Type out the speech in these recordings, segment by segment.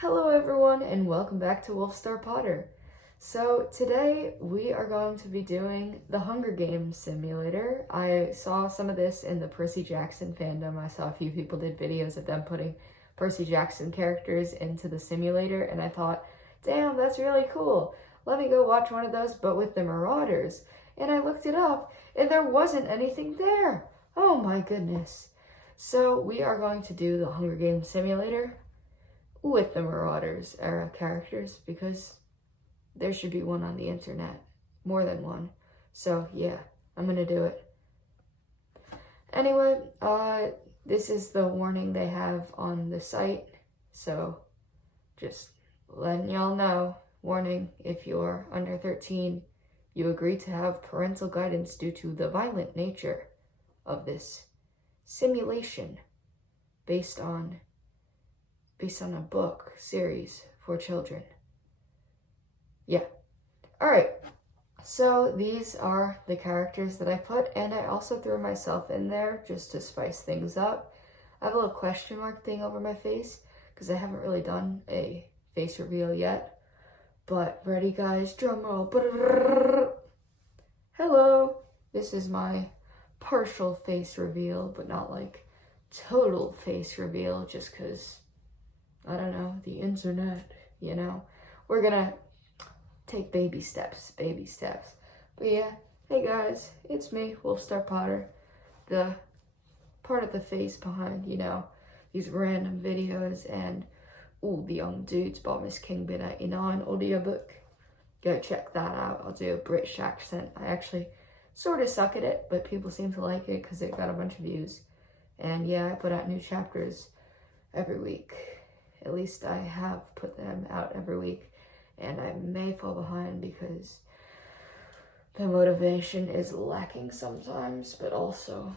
Hello everyone and welcome back to Wolfstar Potter. So today we are going to be doing the Hunger Games simulator. I saw some of this in the Percy Jackson fandom. I saw a few people did videos of them putting Percy Jackson characters into the simulator and I thought, damn, that's really cool. Let me go watch one of those but with the Marauders. And I looked it up and there wasn't anything there. Oh my goodness. So we are going to do the Hunger Games simulator with the Marauders era characters because there should be one on the internet, more than one. So yeah, I'm gonna do it. Anyway, this is the warning they have on the site, so just letting y'all know. Warning, if you're under 13, you agree to have parental guidance due to the violent nature of this simulation based on a book series for children. Yeah. Alright, so these are the characters that I put, and I also threw myself in there just to spice things up. I have a little question mark thing over my face because I haven't really done a face reveal yet. But ready guys, drum roll. Hello, this is my partial face reveal, but not like total face reveal just because I don't know, the internet, you know. We're gonna take baby steps. But yeah, hey guys, it's me, Wolfstar Potter, the part of the face behind, you know, these random videos and all the young dudes bought Miss King 89 audiobook. Go check that out. I'll do a British accent. I actually sort of suck at it, but people seem to like it because it got a bunch of views. And yeah, I put out new chapters every week. At least I have put them out every week, and I may fall behind because the motivation is lacking sometimes, but also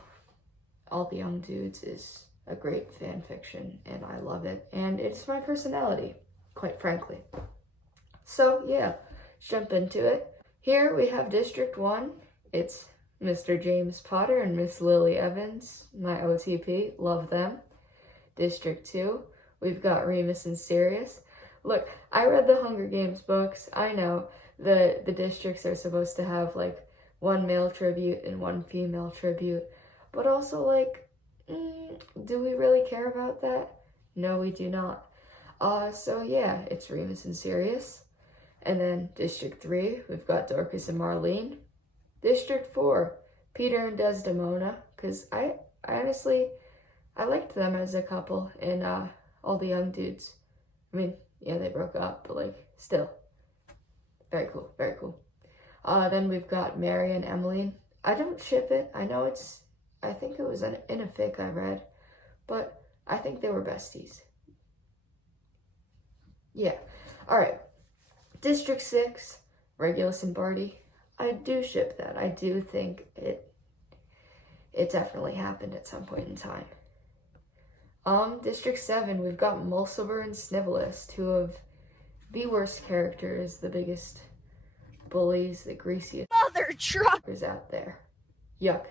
All the Young Dudes is a great fan fiction, and I love it, and it's my personality, quite frankly. So yeah, let's jump into it. Here we have District 1. It's Mr. James Potter and Miss Lily Evans, my OTP, love them. District 2. We've got Remus and Sirius. Look, I read the Hunger Games books. I know the districts are supposed to have like one male tribute and one female tribute. But also like, do we really care about that? No, we do not. So yeah, it's Remus and Sirius. And then District 3, we've got Dorcas and Marlene. District 4, Peter and Desdemona. Because I honestly, I liked them as a couple in All the Young Dudes. I mean, yeah, they broke up, but like, still. Very cool, very cool. Then we've got Mary and Emmeline. I don't ship it. I know I think it was in a fic I read, but I think they were besties. Yeah. Alright. District 6, Regulus and Barty. I do ship that. I do think it definitely happened at some point in time. District 7, we've got Mulciber and Snivelist, two of the worst characters, the biggest bullies, the greasiest mother truckers out there. Yuck.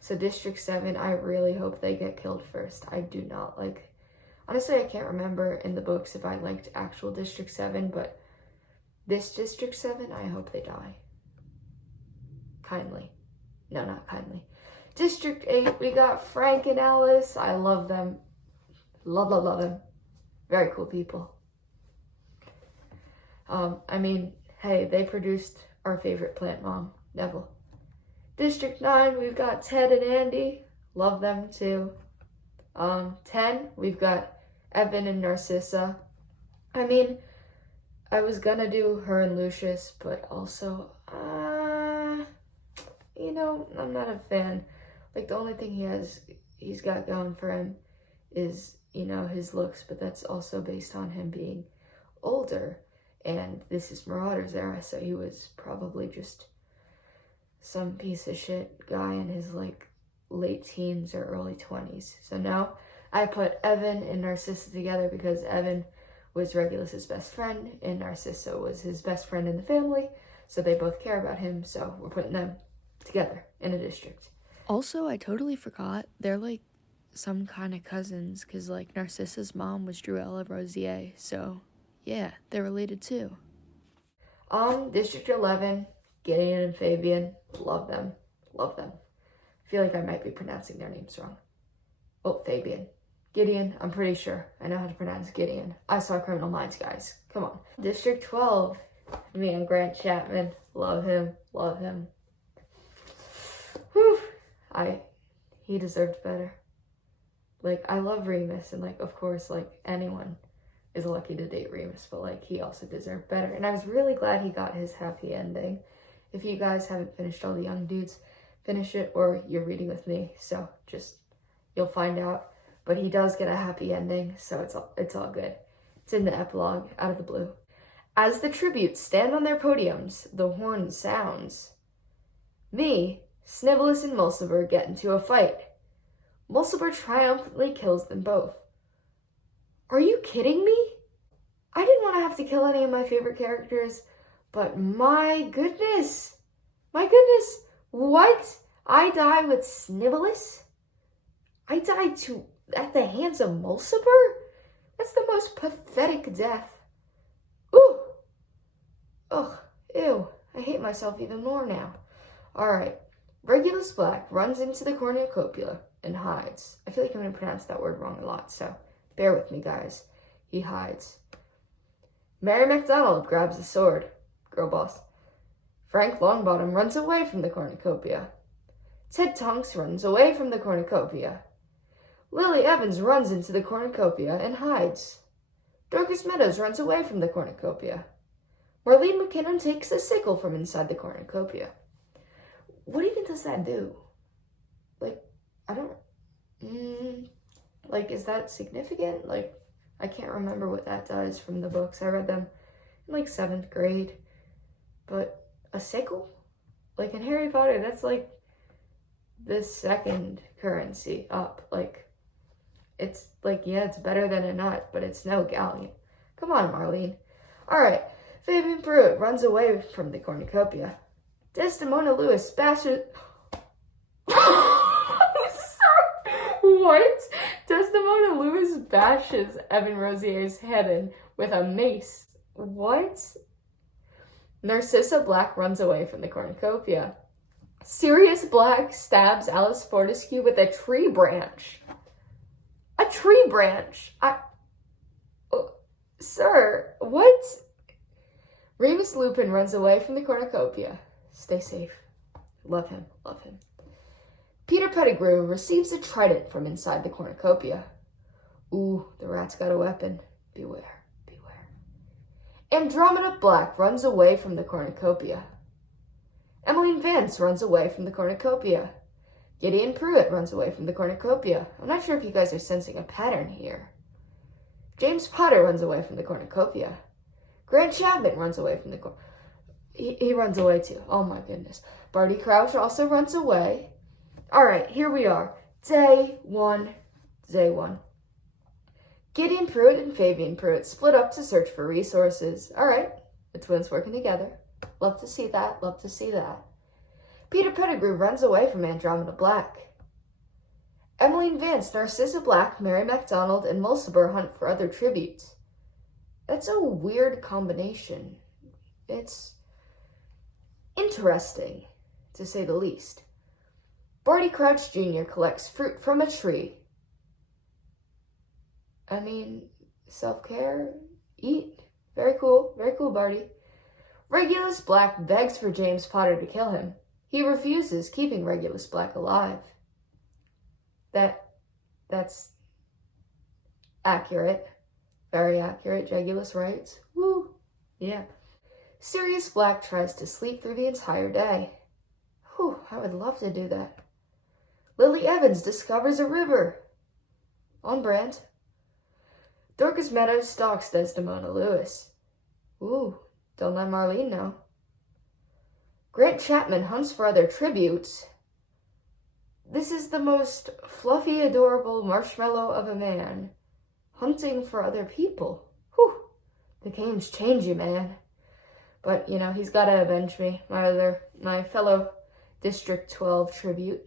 So District 7, I really hope they get killed first. I do not like... Honestly, I can't remember in the books if I liked actual District 7, but this District 7, I hope they die. Kindly. No, not kindly. District 8, we got Frank and Alice. I love them. Love them. Very cool people. I mean, hey, they produced our favorite plant mom, Neville. District 9, we've got Ted and Andy. Love them too. 10, we've got Evan and Narcissa. I mean, I was gonna do her and Lucius, but also, you know, I'm not a fan. Like, the only thing he's got going for him is, you know, his looks, but that's also based on him being older. And this is Marauders era, so he was probably just some piece of shit guy in his, like, late teens or early 20s. So now I put Evan and Narcissa together because Evan was Regulus's best friend and Narcissa was his best friend in the family. So they both care about him, so we're putting them together in a district. Also, I totally forgot, they're like some kind of cousins, because, like, Narcissa's mom was Druella Rosier, so, yeah, they're related too. District 11, Gideon and Fabian, love them, love them. I feel like I might be pronouncing their names wrong. Oh, Fabian. Gideon, I'm pretty sure I know how to pronounce Gideon. I saw Criminal Minds, guys. Come on. District 12, me and Grant Chapman, love him, love him. Whew. He deserved better. Like, I love Remus, and, like, of course, like, anyone is lucky to date Remus, but, like, he also deserved better. And I was really glad he got his happy ending. If you guys haven't finished All the Young Dudes, finish it, or you're reading with me, so just, you'll find out. But he does get a happy ending, so it's all good. It's in the epilogue, out of the blue. As the tributes stand on their podiums, the horn sounds. Me, Snivellus and Mulciber get into a fight. Mulciber triumphantly kills them both. Are you kidding me? I didn't want to have to kill any of my favorite characters, but my goodness, what? I die with Snivellus? I died at the hands of Mulciber? That's the most pathetic death. Ooh! Ugh, ew, I hate myself even more now. Alright, Regulus Black runs into the cornucopia and hides. I feel like I'm going to pronounce that word wrong a lot, so bear with me, guys. He hides. Mary MacDonald grabs a sword. Girl boss. Frank Longbottom runs away from the cornucopia. Ted Tonks runs away from the cornucopia. Lily Evans runs into the cornucopia and hides. Dorcas Meadows runs away from the cornucopia. Marlene McKinnon takes a sickle from inside the cornucopia. What even does that do? Like, I don't... like, is that significant? Like, I can't remember what that does from the books. I read them in, like, 7th grade. But a sickle? Like, in Harry Potter, that's, like, the second currency up. Like, it's, like, yeah, it's better than a nut, but it's no galleon. Come on, Marlene. Alright, Fabian Pruitt runs away from the cornucopia. Desdemona Lewis bashes... What? Desdemona Lewis bashes Evan Rosier's head in with a mace. What? Narcissa Black runs away from the cornucopia. Sirius Black stabs Alice Fortescue with a tree branch. A tree branch? Sir, what? Remus Lupin runs away from the cornucopia. Stay safe. Love him, love him. Peter Pettigrew receives a trident from inside the cornucopia. Ooh, the rat's got a weapon. Beware, beware. Andromeda Black runs away from the cornucopia. Emmeline Vance runs away from the cornucopia. Gideon Pruitt runs away from the cornucopia. I'm not sure if you guys are sensing a pattern here. James Potter runs away from the cornucopia. Grant Chapman runs away from the he runs away too. Oh my goodness. Barty Crouch also runs away. Alright, here we are. Day one. Gideon Pruitt and Fabian Pruitt split up to search for resources. Alright, the twins working together. Love to see that, love to see that. Peter Pettigrew runs away from Andromeda Black. Emmeline Vance, Narcissa Black, Mary MacDonald, and Mulciber hunt for other tributes. That's a weird combination. It's interesting, to say the least. Barty Crouch Jr. collects fruit from a tree. I mean, self-care, eat. Very cool, Barty. Regulus Black begs for James Potter to kill him. He refuses, keeping Regulus Black alive. That's accurate. Very accurate, Regulus writes. Woo! Yeah. Sirius Black tries to sleep through the entire day. Whew, I would love to do that. Lily Evans discovers a river. On brand. Dorcas Meadows stalks Desdemona Lewis. Ooh, don't let Marlene know. Grant Chapman hunts for other tributes. This is the most fluffy, adorable marshmallow of a man. Hunting for other people. Whew, the game's changing, man. But, you know, he's got to avenge me, my fellow District 12 tribute.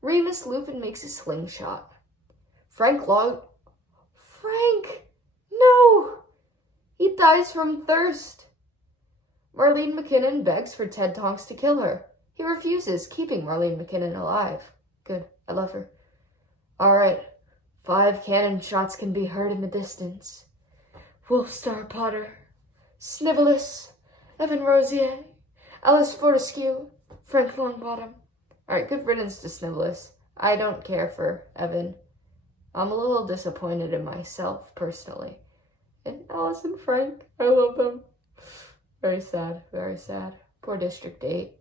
Remus Lupin makes a slingshot. Frank! No! He dies from thirst. Marlene McKinnon begs for Ted Tonks to kill her. He refuses, keeping Marlene McKinnon alive. Good, I love her. Alright, 5 cannon shots can be heard in the distance. Wolfstar Potter, Snivelus, Evan Rosier, Alice Fortescue, Frank Longbottom. Alright, good riddance to Snivelus. I don't care for Evan. I'm a little disappointed in myself, personally. And Alice and Frank, I love them. Very sad, very sad. Poor District 8.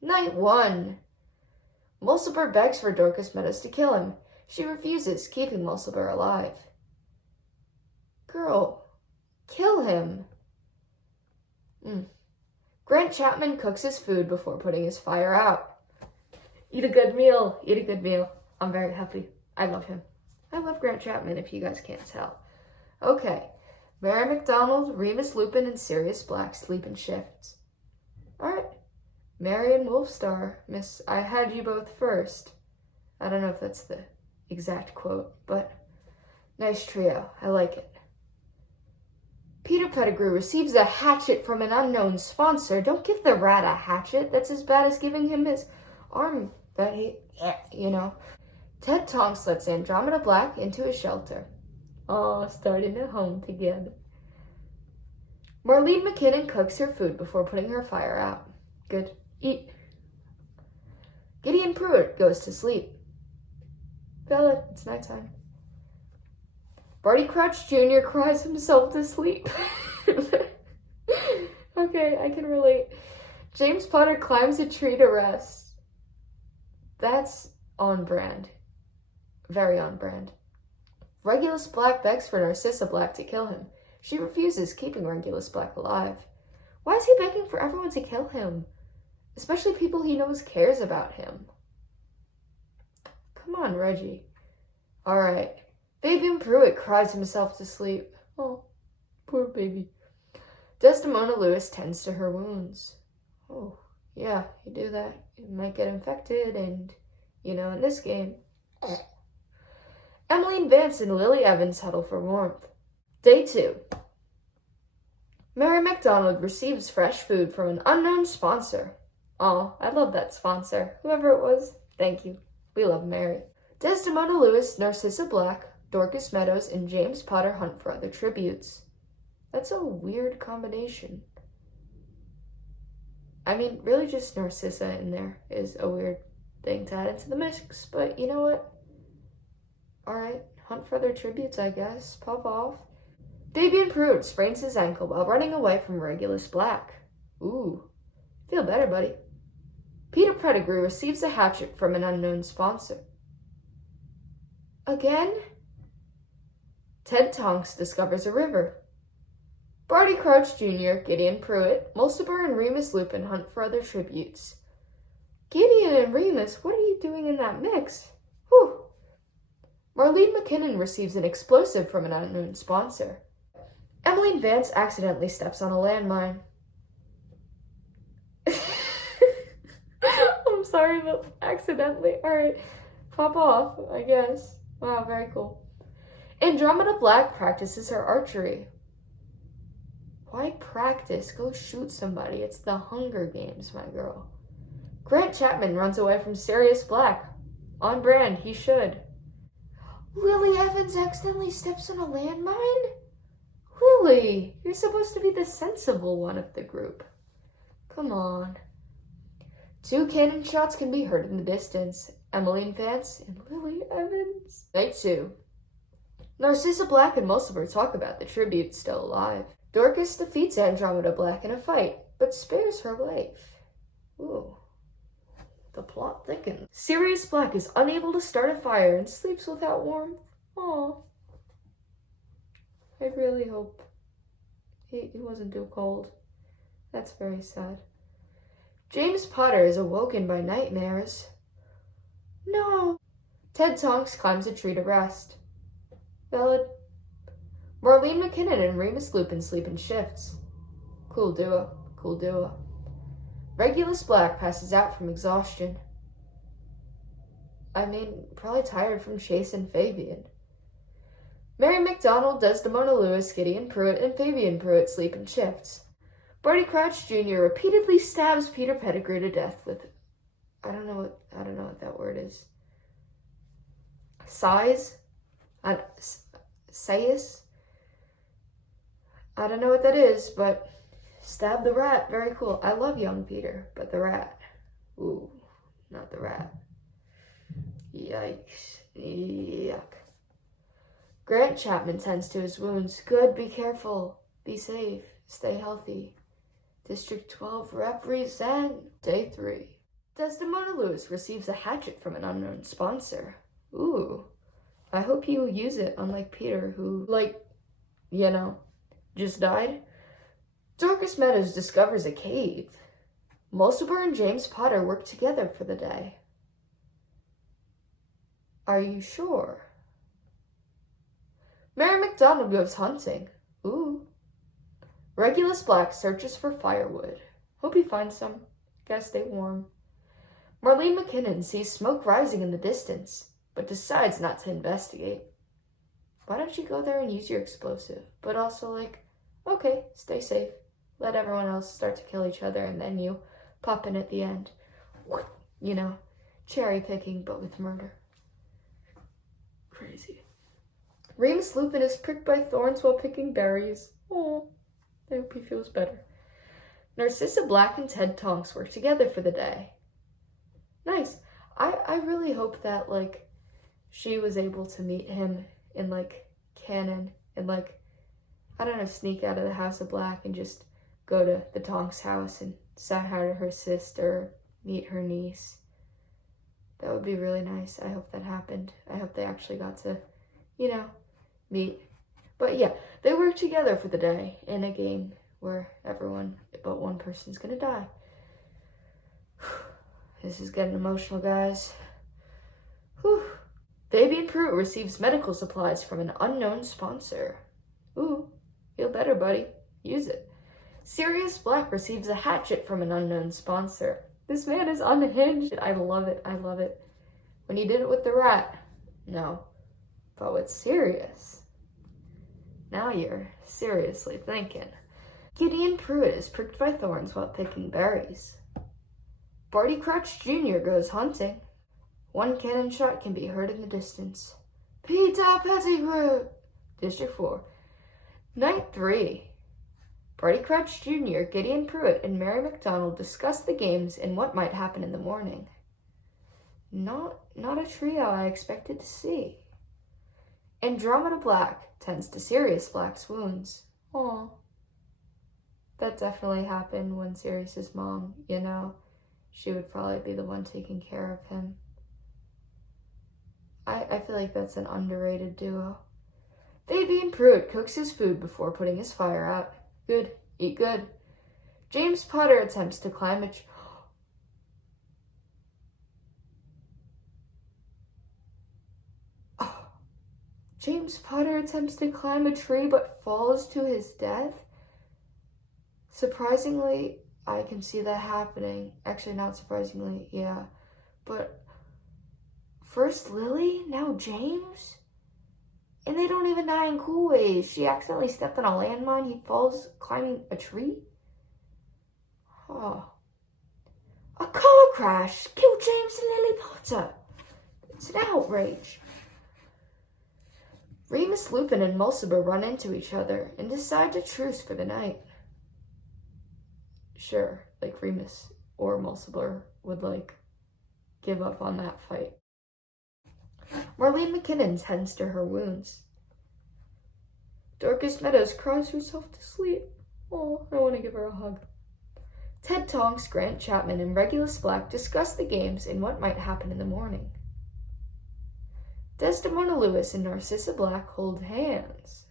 Night 1. Mulciber begs for Dorcas Meadows to kill him. She refuses, keeping Mulciber alive. Girl, kill him. Grant Chapman cooks his food before putting his fire out. Eat a good meal, eat a good meal. I'm very happy. I love him. I love Grant Chapman, if you guys can't tell. Okay. Mary McDonald, Remus Lupin, and Sirius Black sleep in shifts. Alright. Mary and Wolfstar, Miss, I had you both first. I don't know if that's the exact quote, but nice trio. I like it. Peter Pettigrew receives a hatchet from an unknown sponsor. Don't give the rat a hatchet. That's as bad as giving him his arm that he, Ted Tonks lets Andromeda Black into his shelter. Oh, starting a home together. Marlene McKinnon cooks her food before putting her fire out. Good. Eat. Gideon Pruitt goes to sleep. Bella, it's nighttime. Barty Crouch Jr. cries himself to sleep. Okay, I can relate. James Potter climbs a tree to rest. That's on brand. Very on brand. Regulus Black begs for Narcissa Black to kill him. She refuses, keeping Regulus Black alive. Why is he begging for everyone to kill him? Especially people he knows cares about him. Come on, Reggie. Alright. Fabian Pruitt cries himself to sleep. Oh, poor baby. Desdemona Lewis tends to her wounds. Oh, yeah, you do that. You might get infected and, in this game. Emmeline Vance and Lily Evans huddle for warmth. Day 2. Mary McDonald receives fresh food from an unknown sponsor. Oh, I love that sponsor. Whoever it was, thank you. We love Mary. Desdemona Lewis, Narcissa Black, Dorcas Meadows, and James Potter hunt for other tributes. That's a weird combination. I mean, really just Narcissa in there is a weird thing to add into the mix, but you know what? Alright, hunt for other tributes, I guess. Pop off. Fabian Pruitt sprains his ankle while running away from Regulus Black. Ooh, feel better, buddy. Peter Pettigrew receives a hatchet from an unknown sponsor. Again? Ted Tonks discovers a river. Barty Crouch Jr., Gideon Pruitt, Mulciber, and Remus Lupin hunt for other tributes. Gideon and Remus, what are you doing in that mix? Whew. Marlene McKinnon receives an explosive from an unknown sponsor. Emmeline Vance accidentally steps on a landmine. I'm sorry, but accidentally. Alright, pop off, I guess. Wow, very cool. Andromeda Black practices her archery. Why practice? Go shoot somebody. It's the Hunger Games, my girl. Grant Chapman runs away from Sirius Black. On brand, he should. Lily Evans accidentally steps on a landmine? Lily, you're supposed to be the sensible one of the group. Come on. 2 cannon shots can be heard in the distance. Emmeline Vance and Lily Evans. Night 2. Narcissa Black and Mulciber talk about the tribute still alive. Dorcas defeats Andromeda Black in a fight, but spares her life. Ooh. The plot thickens. Sirius Black is unable to start a fire and sleeps without warmth. Aww. I really hope he wasn't too cold. That's very sad. James Potter is awoken by nightmares. No. Ted Tonks climbs a tree to rest. Valid. Marlene McKinnon and Remus Lupin sleep in shifts. Cool duo. Cool duo. Regulus Black passes out from exhaustion. Probably tired from chasing Fabian. Mary McDonald, Desdemona Lewis, Gideon Pruitt, and Fabian Pruitt sleep in shifts. Barty Crouch Jr. repeatedly stabs Peter Pettigrew to death with I don't know what that word is. Size? Sayus? I don't know what that is, but stab the rat. Very cool. I love young Peter, but the rat. Ooh, not the rat. Yikes. Yuck. Grant Chapman tends to his wounds. Good, be careful. Be safe. Stay healthy. District 12 represent. Day 3. Desdemona Lewis receives a hatchet from an unknown sponsor. Ooh. I hope you use it, unlike Peter, who, just died. Dorcas Meadows discovers a cave. Mulciber and James Potter work together for the day. Are you sure? Mary McDonald goes hunting. Ooh. Regulus Black searches for firewood. Hope he finds some. Gotta stay warm. Marlene McKinnon sees smoke rising in the distance, but decides not to investigate. Why don't you go there and use your explosive? But also, okay, stay safe. Let everyone else start to kill each other, and then you pop in at the end. Cherry picking, but with murder. Crazy. Remus Lupin is pricked by thorns while picking berries. Oh, I hope he feels better. Narcissa Black and Ted Tonks work together for the day. Nice. I really hope that, she was able to meet him in, canon and, sneak out of the House of Black and just go to the Tonks' house and say hi to her sister, meet her niece. That would be really nice. I hope that happened. I hope they actually got to, meet. But yeah, they work together for the day in a game where everyone but one person's gonna die. This is getting emotional, guys. Whew. Fabian Pruitt receives medical supplies from an unknown sponsor. Ooh, feel better, buddy. Use it. Sirius Black receives a hatchet from an unknown sponsor. This man is unhinged. I love it. I love it. When he did it with the rat, no. But with Sirius, now you're seriously thinking. Gideon Pruitt is pricked by thorns while picking berries. Barty Crouch Jr. goes hunting. One cannon shot can be heard in the distance. Peter Pettigrew! District 4. Night 3. Barty Crouch Jr., Gideon Pruitt, and Mary McDonald discuss the games and what might happen in the morning. Not a trio I expected to see. Andromeda Black tends to Sirius Black's wounds. Aw. That definitely happened when Sirius's mom, she would probably be the one taking care of him. I feel like that's an underrated duo. Fabian Pruitt cooks his food before putting his fire out. Good. Eat good. James Potter attempts to climb a James Potter attempts to climb a tree but falls to his death? Surprisingly, I can see that happening. Actually, not surprisingly, yeah. But first Lily, now James? And they don't even die in cool ways. She accidentally stepped on a landmine. He falls climbing a tree? Oh. A car crash killed James and Lily Potter. It's an outrage. Remus Lupin and Mulciber run into each other and decide to truce for the night. Sure, Remus or Mulciber would, give up on that fight. Marlene McKinnon tends to her wounds. Dorcas Meadows cries herself to sleep. Oh, I want to give her a hug. Ted Tonks, Grant Chapman, and Regulus Black discuss the games and what might happen in the morning. Desdemona Lewis and Narcissa Black hold hands.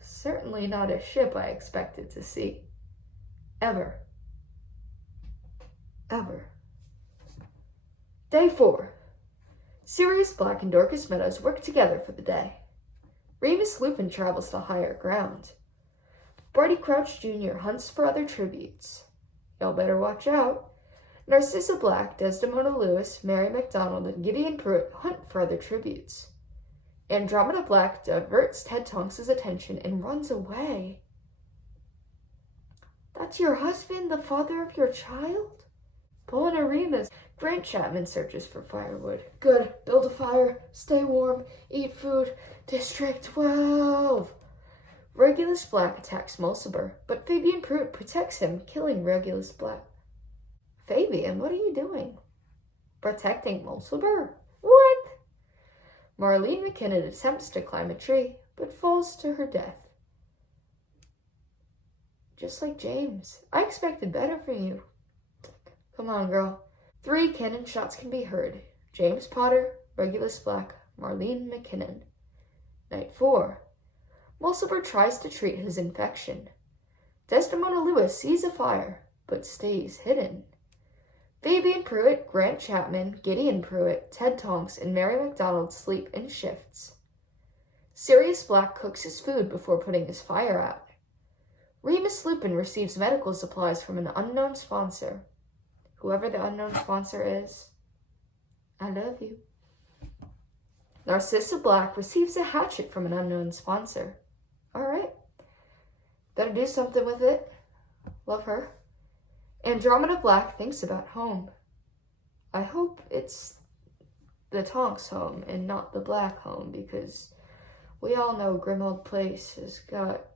Certainly not a ship I expected to see. Ever. Day 4. Sirius Black and Dorcas Meadows work together for the day. Remus Lupin travels to higher ground. Barty Crouch Jr. hunts for other tributes. Y'all better watch out. Narcissa Black, Desdemona Lewis, Mary MacDonald, and Gideon Pruitt hunt for other tributes. Andromeda Black diverts Ted Tonks' attention and runs away. That's your husband, the father of your child? Pulling arenas. Grant Chapman searches for firewood. Good. Build a fire. Stay warm. Eat food. District 12. Regulus Black attacks Mulciber, but Fabian Pruitt protects him, killing Regulus Black. Fabian, what are you doing? Protecting Mulciber? What? Marlene McKinnon attempts to climb a tree, but falls to her death. Just like James. I expected better from you. Come on, girl. 3 cannon shots can be heard. James Potter, Regulus Black, Marlene McKinnon. Night 4. Mulciber tries to treat his infection. Desdemona Lewis sees a fire, but stays hidden. Fabian Pruitt, Grant Chapman, Gideon Pruitt, Ted Tonks, and Mary MacDonald sleep in shifts. Sirius Black cooks his food before putting his fire out. Remus Lupin receives medical supplies from an unknown sponsor. Whoever the unknown sponsor is, I love you. Narcissa Black receives a hatchet from an unknown sponsor. Alright. Better do something with it. Love her. Andromeda Black thinks about home. I hope it's the Tonks home and not the Black home, because we all know Grimmauld Place has got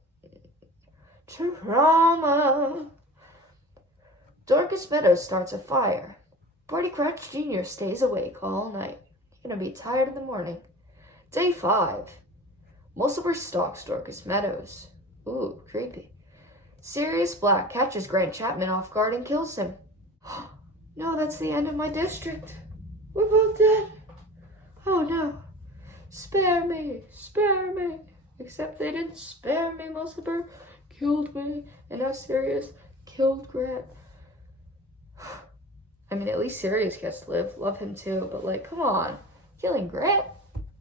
trauma. Dorcas Meadows starts a fire. Barty Crouch Jr. stays awake all night. You're gonna be tired in the morning. Day 5. Mulciber stalks Dorcas Meadows. Ooh, creepy. Sirius Black catches Grant Chapman off guard and kills him. No, that's the end of my district. We're both dead. Oh no. Spare me, spare me. Except they didn't spare me. Mulciber killed me, and now Sirius killed Grant. I mean, at least Sirius gets to live. Love him too, but like, come on. Killing Grant?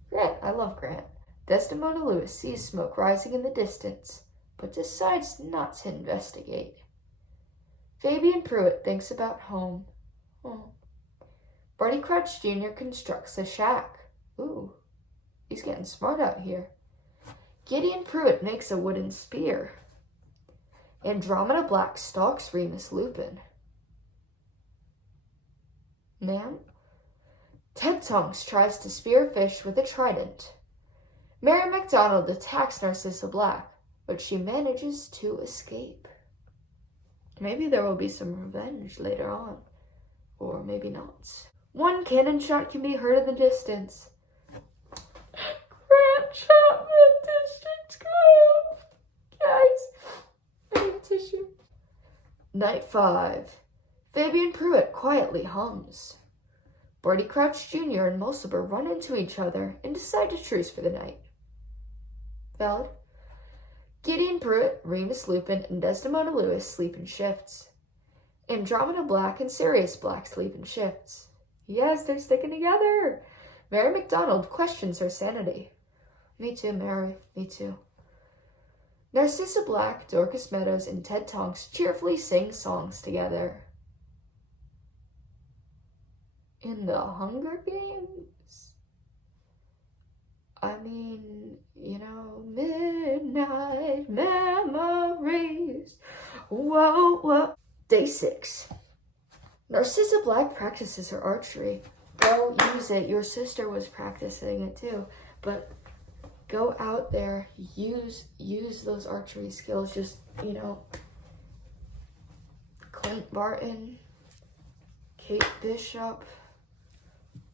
Grant, I love Grant. Desdemona Lewis sees smoke rising in the distance, but decides not to investigate. Fabian Pruitt thinks about home. Oh. Barty Crouch Jr. constructs a shack. Ooh, he's getting smart out here. Gideon Pruitt makes a wooden spear. Andromeda Black stalks Remus Lupin. Ma'am? Ted Tonks tries to spear fish with a trident. Mary MacDonald attacks Narcissa Black, but she manages to escape. Maybe there will be some revenge later on, or maybe not. 1 cannon shot can be heard in the distance. Grant Chapman, District 12. Guys, I need a tissue. Night 5. Fabian Pruitt quietly hums. Barty Crouch Jr. and Mulciber run into each other and decide to truce for the night. Valid. Gideon Pruitt, Remus Lupin, and Desdemona Lewis sleep in shifts. Andromeda Black and Sirius Black sleep in shifts. Yes, they're sticking together. Mary MacDonald questions her sanity. Me too, Mary. Me too. Narcissa Black, Dorcas Meadows, and Ted Tonks cheerfully sing songs together. In the Hunger Games? I mean, you know, midnight memories. Whoa, whoa. Day 6. Narcissa Black practices her archery. Go use it. Your sister was practicing it too. But go out there, use those archery skills. Just, you know, Clint Barton, Kate Bishop,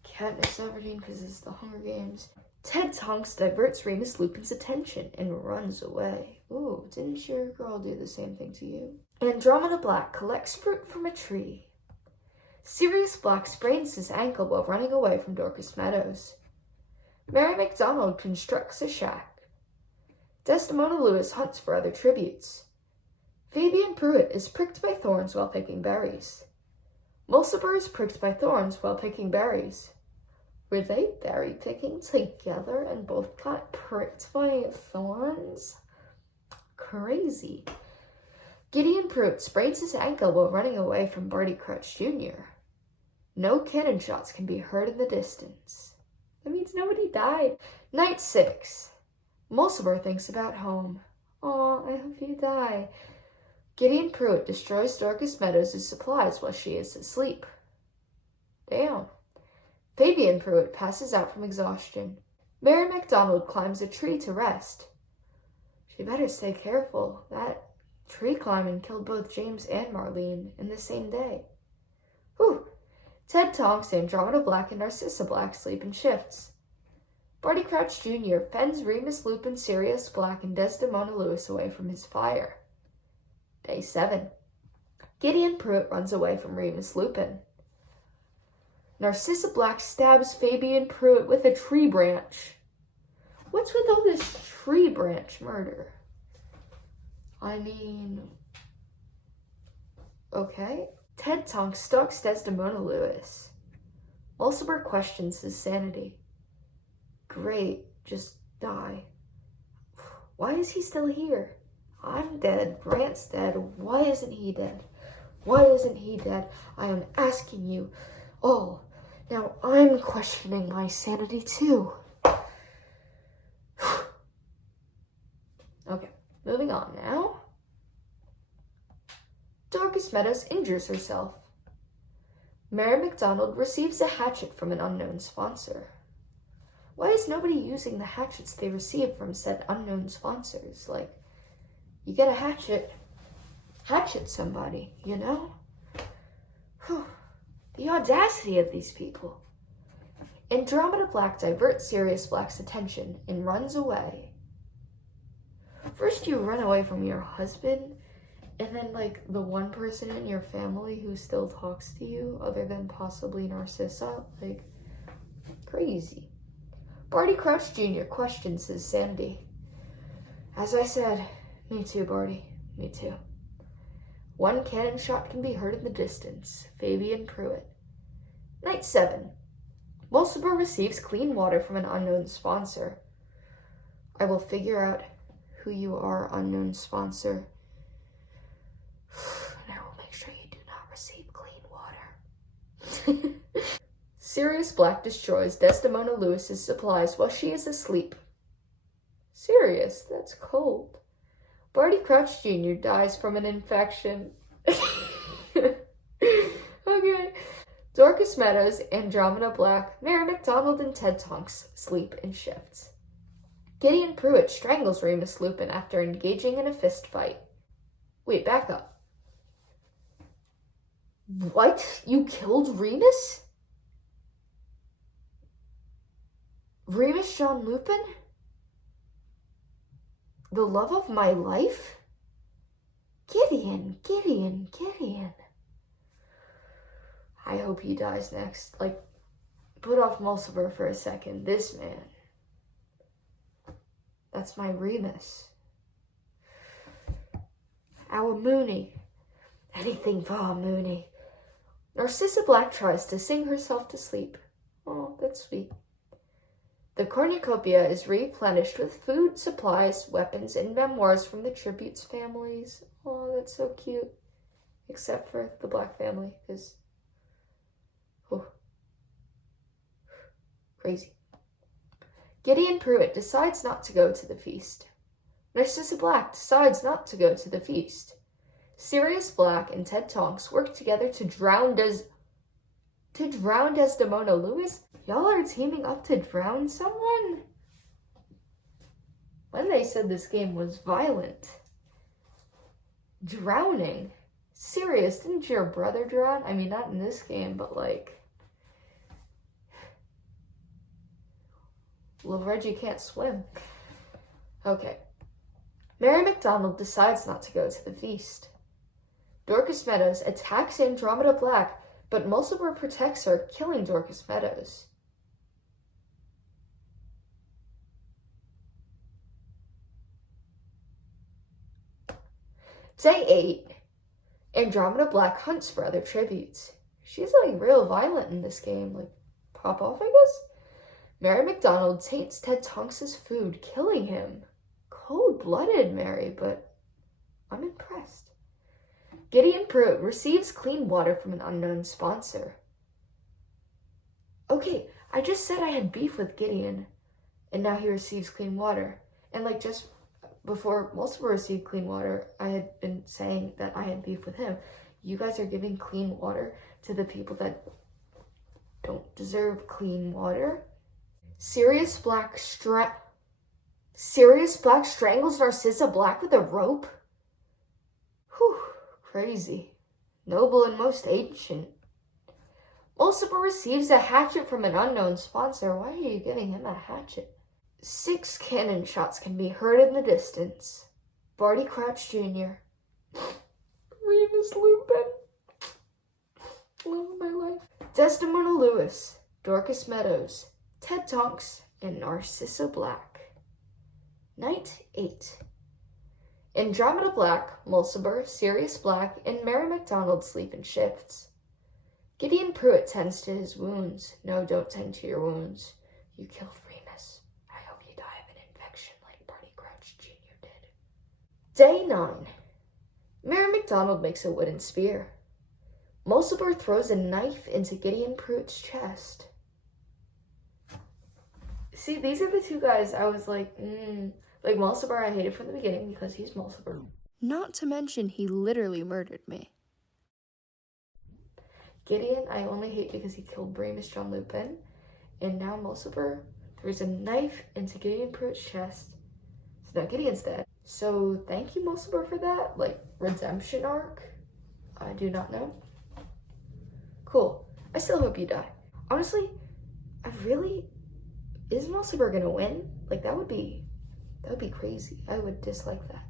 Katniss Everdeen, because it's the Hunger Games. Ted Tonks diverts Remus Lupin's attention and runs away. Ooh, didn't your girl do the same thing to you? Andromeda Black collects fruit from a tree. Sirius Black sprains his ankle while running away from Dorcas Meadows. Mary MacDonald constructs a shack. Desdemona Lewis hunts for other tributes. Fabian Pruitt is pricked by thorns while picking berries. Mulciber is pricked by thorns while picking berries. Were they berry picking together and both got pricked by thorns? Crazy. Gideon Pruitt sprains his ankle while running away from Barty Crouch Jr. No cannon shots can be heard in the distance. That means nobody died. Night 6. Mulciber thinks about home. Aw, I hope you die. Gideon Pruitt destroys Dorcas Meadows' supplies while she is asleep. Damn. Fabian Pruitt passes out from exhaustion. Mary MacDonald climbs a tree to rest. She better stay careful. That tree climbing killed both James and Marlene in the same day. Whew. Ted Tonks, Andromeda Black, and Narcissa Black sleep in shifts. Barty Crouch Jr. fends Remus Lupin, Sirius Black, and Desdemona Lewis away from his fire. Day 7. Gideon Pruitt runs away from Remus Lupin. Narcissa Black stabs Fabian Pruitt with a tree branch. What's with all this tree branch murder? I mean, okay. Ted Tonks stalks Desdemona Lewis. Mulciber questions his sanity. Great, just die. Why is he still here? I'm dead. Grant's dead. Why isn't he dead? Why isn't he dead? I am asking you all. Now I'm questioning my sanity too. Okay, moving on now. Dorcas Meadows injures herself. Mary MacDonald receives a hatchet from an unknown sponsor. Why is nobody using the hatchets they receive from said unknown sponsors? Like, you get a hatchet somebody, you know? Whew. The audacity of these people. Andromeda Black diverts Sirius Black's attention and runs away. First you run away from your husband, and then, like, the one person in your family who still talks to you, other than possibly Narcissa, like, crazy. Barty Crouch Jr. questions his sanity. As I said, me too, Barty, me too. One cannon shot can be heard in the distance. Fabian Pruitt. Night 7. Mulciber receives clean water from an unknown sponsor. I will figure out who you are, unknown sponsor. And I will make sure you do not receive clean water. Sirius Black destroys Desdemona Lewis's supplies while she is asleep. Sirius, that's cold. Barty Crouch Jr. dies from an infection. Okay. Dorcas Meadows, Andromeda Black, Mary MacDonald, and Ted Tonks sleep in shifts. Gideon Pruitt strangles Remus Lupin after engaging in a fist fight. Wait, back up. What? You killed Remus? Remus John Lupin? The love of my life? Gideon. I hope he dies next. Like, put off Mulciber for a second. This man. That's my Remus. Our Mooney. Anything for our Mooney. Narcissa Black tries to sing herself to sleep. Oh, that's sweet. The cornucopia is replenished with food, supplies, weapons, and memoirs from the tributes' families. Oh, that's so cute. Except for the Black family, because... oh. Crazy. Gideon Pruitt decides not to go to the feast. Narcissa Black decides not to go to the feast. Sirius Black and Ted Tonks work together to drown Desdemona Lewis? Y'all are teaming up to drown someone? When they said this game was violent. Drowning? Serious, didn't your brother drown? I mean, not in this game, but like... Little Reggie can't swim. Okay. Mary MacDonald decides not to go to the feast. Dorcas Meadows attacks Andromeda Black, but Mulciber protects her, killing Dorcas Meadows. Day 8. Andromeda Black hunts for other tributes. She's like real violent in this game. Like, pop off, I guess? Mary MacDonald taints Ted Tonks' food, killing him. cold-blooded, Mary, but I'm impressed. Gideon Pruitt receives clean water from an unknown sponsor. Okay, I just said I had beef with Gideon, and now he receives clean water. And like just before Mulciber received clean water, I had been saying that I had beef with him. You guys are giving clean water to the people that don't deserve clean water. Sirius Black strangles Narcissa Black with a rope? Whew, crazy. Noble and most ancient. Mulciber receives a hatchet from an unknown sponsor. Why are you giving him a hatchet? 6 cannon shots can be heard in the distance. Barty Crouch Jr. Remus Lupin. Love of my life. Desdemona Lewis, Dorcas Meadows, Ted Tonks, and Narcissa Black. Night 8. Andromeda Black, Mulciber, Sirius Black, and Mary MacDonald sleep in shifts. Gideon Pruitt tends to his wounds. No, don't tend to your wounds. You killed Remus. I hope you die of an infection like Barty Crouch Jr. did. Day 9. Mary MacDonald makes a wooden spear. Mulciber throws a knife into Gideon Pruitt's chest. See, these are the two guys I was like, Like Mulciber I hated from the beginning because he's Mulciber. Not to mention he literally murdered me. Gideon I only hate because he killed Remus John Lupin. And now Mulciber throws a knife into Gideon Pruitt's chest. So now Gideon's dead. So thank you, Mulciber, for that. Like, redemption arc? I do not know. Cool. I still hope you die. Honestly, is Mulciber gonna win? Like, that would be crazy. I would dislike that.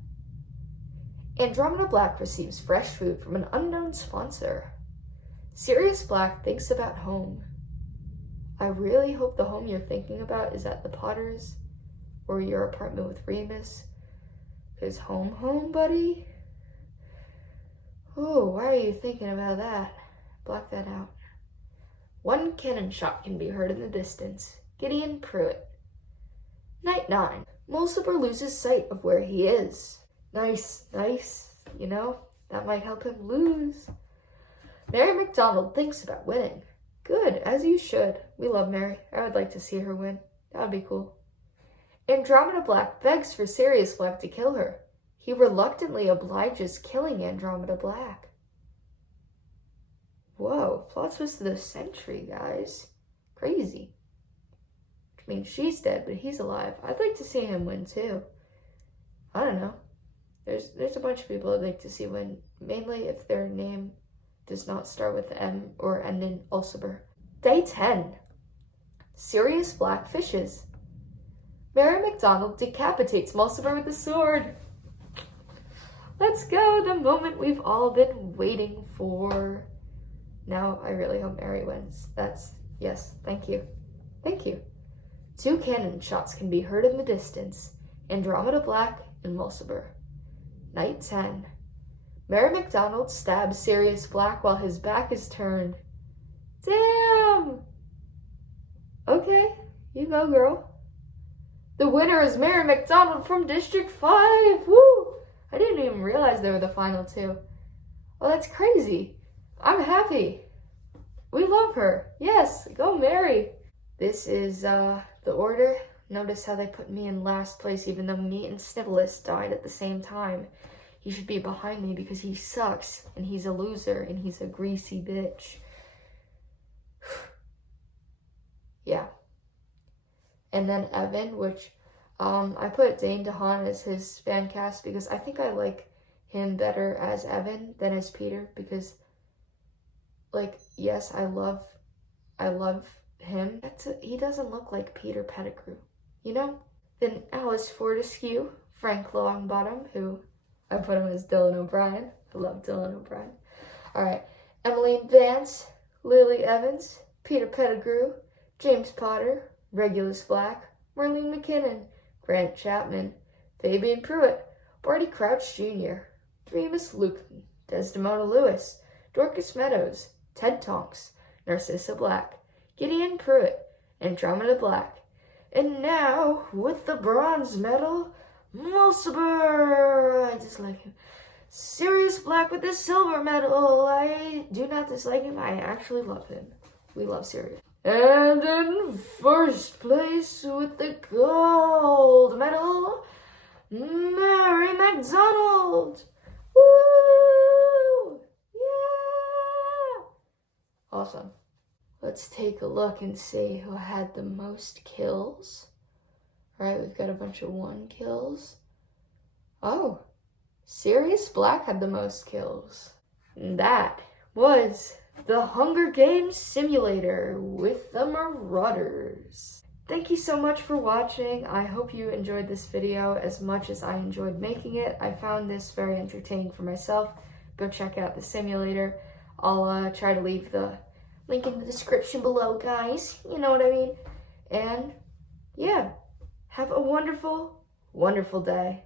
Andromeda Black receives fresh food from an unknown sponsor. Sirius Black thinks about home. I really hope the home you're thinking about is at the Potters or your apartment with Remus. Because home, buddy? Oh, why are you thinking about that? Block that out. 1 cannon shot can be heard in the distance. Gideon Pruitt. Night 9. Mulciber loses sight of where he is. Nice. You know, that might help him lose. Mary MacDonald thinks about winning. Good, as you should. We love Mary. I would like to see her win. That would be cool. Andromeda Black begs for Sirius Black to kill her. He reluctantly obliges, killing Andromeda Black. Whoa, plot twist of the century, guys. Crazy. I mean, she's dead, but he's alive. I'd like to see him win, too. I don't know. There's a bunch of people I'd like to see win, mainly if their name does not start with M or end in Ulciber. Day 10. Sirius Black fishes. Mary MacDonald decapitates Mulciber with a sword. Let's go, the moment we've all been waiting for. Now, I really hope Mary wins. Yes, thank you. 2 cannon shots can be heard in the distance. Andromeda Black and Mulciber. Night 10. Mary MacDonald stabs Sirius Black while his back is turned. Damn! Okay, you go, girl. The winner is Mary MacDonald from District 5! Woo! I didn't even realize they were the final 2. Oh, that's crazy. I'm happy. We love her. Yes, go Mary. This is the order. Notice how they put me in last place even though me and Snivelus died at the same time. He should be behind me because he sucks and he's a loser and he's a greasy bitch. Yeah. And then Evan, which I put Dane DeHaan as his fan cast because I think I like him better as Evan than as Peter because, like, yes, I love him. He doesn't look like Peter Pettigrew, you know? Then Alice Fortescue, Frank Longbottom, who I put him as Dylan O'Brien. I love Dylan O'Brien. Alright, Emmeline Vance, Lily Evans, Peter Pettigrew, James Potter, Regulus Black, Marlene McKinnon, Grant Chapman, Fabian Pruitt, Barty Crouch Jr., Remus Lupin, Desdemona Lewis, Dorcas Meadows, Ted Tonks, Narcissa Black, Gideon Pruitt, Andromeda Black. And now, with the bronze medal, Mulciber! I dislike him. Sirius Black with the silver medal. I do not dislike him. I actually love him. We love Sirius. And in first place with the gold medal, Mary McDonald. Woo! Yeah! Awesome. Let's take a look and see who had the most kills. Alright, we've got a bunch of 1 kills. Oh, Sirius Black had the most kills. And that was the Hunger Games Simulator with the Marauders. Thank you so much for watching. I hope you enjoyed this video as much as I enjoyed making it. I found this very entertaining for myself. Go check out the simulator. I'll try to leave the link in the description below, guys. You know what I mean? And yeah, have a wonderful, wonderful day.